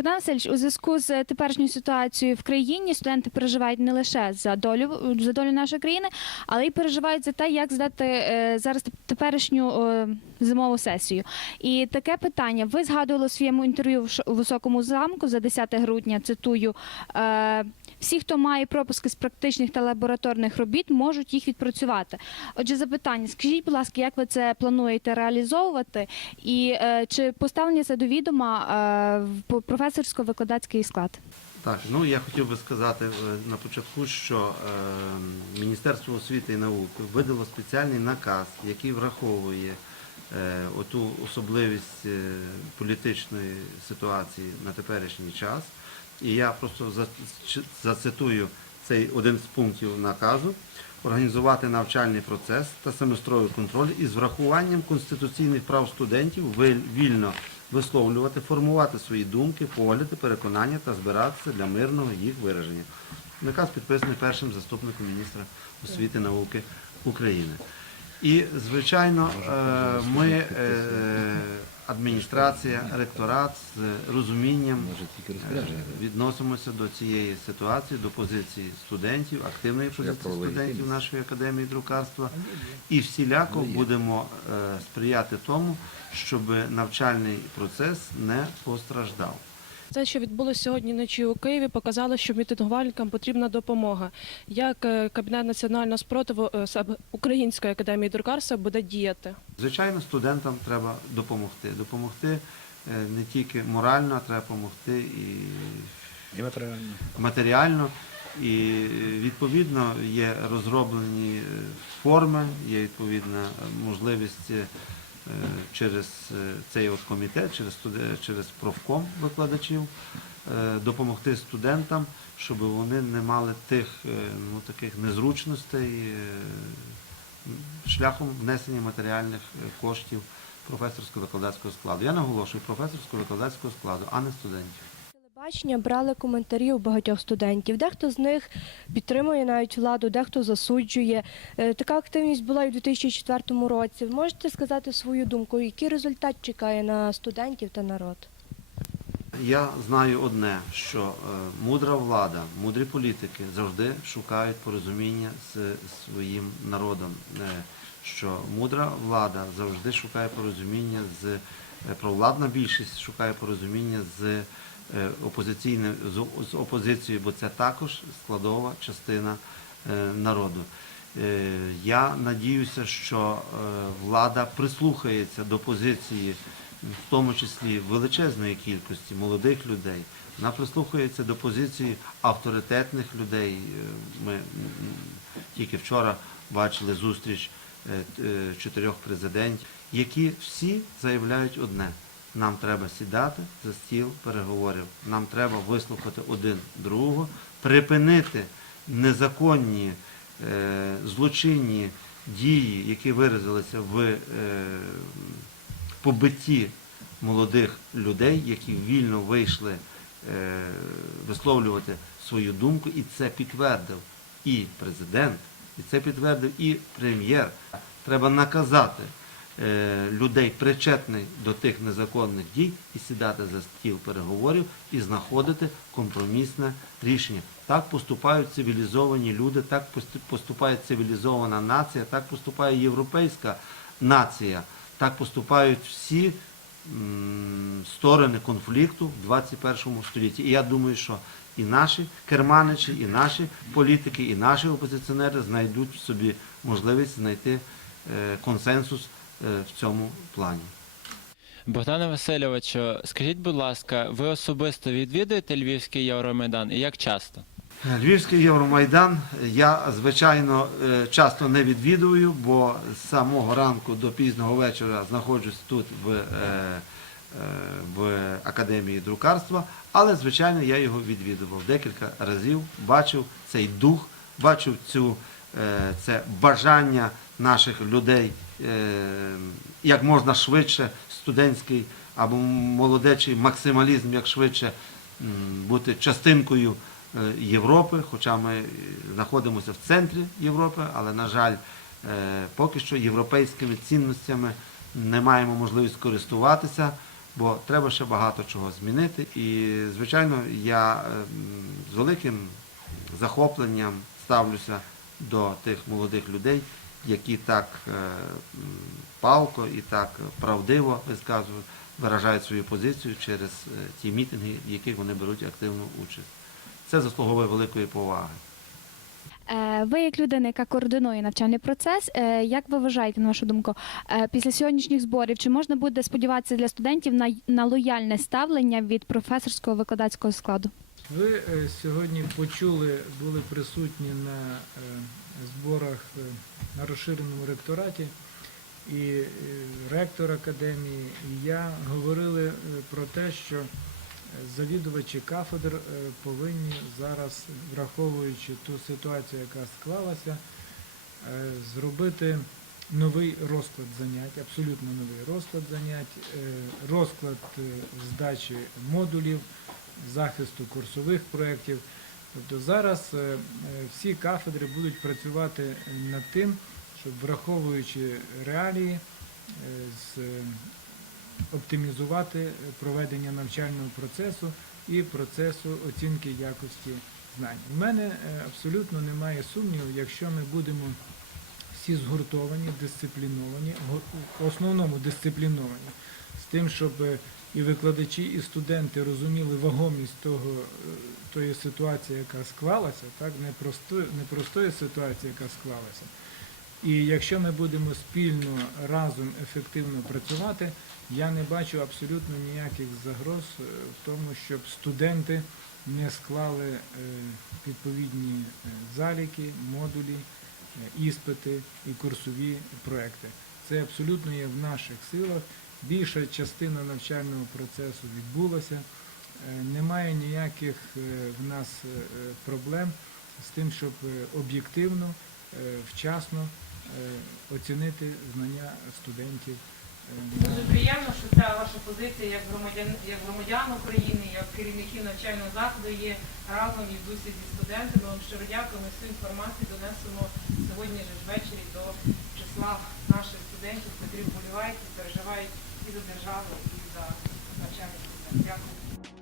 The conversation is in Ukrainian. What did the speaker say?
Богдан Васильович, у зв'язку з теперішньою ситуацією в країні студенти переживають не лише за долю за долю нашої країни, але й переживають за те, як здати е, зараз теперішню е, зимову сесію. І таке питання. Ви згадували у своєму інтерв'ю в високому замку за 10 грудня. Цитую. Е, всі, хто має пропуски з практичних та лабораторних робіт, можуть їх відпрацювати. Отже, запитання: скажіть, будь ласка, як ви це плануєте реалізовувати, і е, чи поставлені це до відома е, в професорсько-викладацький склад? Так, ну я хотів би сказати е, на початку, що е, Міністерство освіти і науки видало спеціальний наказ, який враховує е, оту особливість е, політичної ситуації на теперішній час. І я просто за- зацитую цей один з пунктів наказу організувати навчальний процес та семестровий контроль із врахуванням конституційних прав студентів вільно висловлювати, формувати свої думки, погляди, переконання та збиратися для мирного їх вираження. Наказ підписаний першим заступником міністра освіти і науки України. І, звичайно, е, ми, адміністрація, ректорат з розумінням е, відносимося до цієї ситуації, до позиції студентів, активної позиції студентів нашої академії друкарства, і всіляко будемо е, сприяти тому, щоб навчальний процес не постраждав. Те, що відбулося сьогодні вночі у Києві, показало, що мітингувальникам потрібна допомога. Як е, Кабінет національного спротиву е, Української академії друкарства буде діяти? Звичайно, студентам треба допомогти. Допомогти е, не тільки морально, а треба допомогти і І матеріально. матеріально. І відповідно є розроблені форми, є відповідна можливість через е, цей от комітет, через, через профком викладачів е, допомогти студентам, щоб вони не мали тих е, ну, таких незручностей е, шляхом внесення матеріальних е, коштів професорсько-викладацького складу. Я наголошую професорсько-викладацького складу, а не студентів. Телебачення брали коментарі у багатьох студентів. Дехто з них підтримує навіть владу, дехто засуджує. Е, Така активність була і у 2004 році. Можете сказати свою думку, який результат чекає на студентів та народ? Я знаю одне, що е, мудра влада, мудрі політики завжди шукають порозуміння з своїм народом. Е, Що мудра влада завжди шукає порозуміння з провладна більшість шукає порозуміння з опозиційним з опозицією, бо це також складова частина е, народу. Е, Я надіюся, що е, влада прислухається до позиції, в тому числі величезної кількості молодих людей. Вона прислухається до позиції авторитетних людей. Е, Ми тільки вчора бачили зустріч е, е, чотирьох президентів, які всі заявляють одне. Нам треба сідати за стіл переговорів. Нам треба вислухати один другого, припинити незаконні е, злочинні дії, які виразилися в е, побитті молодих людей, які вільно вийшли е, висловлювати свою думку, і це підтвердив і президент, і це підтвердив і прем'єр. Треба наказати людей, причетних до тих незаконних дій, і сідати за стіл переговорів і знаходити компромісне рішення. Так поступають цивілізовані люди, так поступає цивілізована нація, так поступає європейська нація, так поступають всі сторони конфлікту в 21 столітті. І я думаю, що і наші керманичі, і наші політики, і наші опозиціонери знайдуть в собі можливість знайти е, консенсус е, в цьому плані. Богдане Васильовичу, скажіть, будь ласка, ви особисто відвідуєте Львівський Євромайдан і як часто? Львівський Євромайдан я, звичайно, е, часто не відвідую, бо з самого ранку до пізного вечора знаходжусь тут в, е, е, в Академії друкарства, але, звичайно, я його відвідував декілька разів, бачив цей дух, бачив цю, е, це бажання наших людей е, як можна швидше, студентський або молодечий максималізм, як швидше бути частинкою е, Європи, хоча ми е, знаходимося в центрі Європи, але, на жаль, е, поки що європейськими цінностями не маємо можливість користуватися. бо треба ще багато чого змінити. І, звичайно, я е, з великим захопленням ставлюся до тих молодих людей, які так е, палко і так правдиво виражають свою позицію через е, ті мітинги, в яких вони беруть активну участь. Це заслуговує великої поваги. Е, Ви, як людина, яка координує навчальний процес, як ви вважаєте, на вашу думку, після сьогоднішніх зборів, чи можна буде сподіватися для студентів на, на лояльне ставлення від професорського викладацького складу? Ви сьогодні почули, були присутні на зборах е, на розширеному ректораті, і е, ректор академії, і я говорили е, про те, що завідувачі кафедр повинні зараз, враховуючи ту ситуацію, яка склалася, зробити новий розклад занять, абсолютно новий розклад занять, розклад здачі модулів, захисту курсових проєктів. Тобто зараз е, е, всі кафедри будуть працювати над тим, щоб враховуючи реалії, е, оптимізувати проведення навчального процесу і процесу оцінки якості знань. У мене абсолютно немає сумніву, якщо ми будемо всі згуртовані, дисципліновані, в основному дисципліновані, з тим, щоб і викладачі, і студенти розуміли вагомість того, е, тої ситуації, яка склалася, так, непростої, непростої ситуації, яка склалася. І якщо ми будемо спільно разом ефективно працювати, я не бачу абсолютно ніяких загроз е, в тому, щоб студенти не склали е, відповідні заліки, модулі, іспити і курсові проекти. Це абсолютно є в наших силах. Більша частина навчального процесу відбулася. Е, Немає ніяких е, в нас е, проблем з тим, щоб об'єктивно, вчасно оцінити знання студентів. Дуже приємно, що ця ваша позиція як громадян, як громадян України, як керівників навчального закладу є разом і в дусі зі студентами. Вам щиро дякуємо. Всю інформацію донесемо сьогодні ж ввечері до числа наших студентів, котрі вболівають і переживають і за державу, і за. Дякую.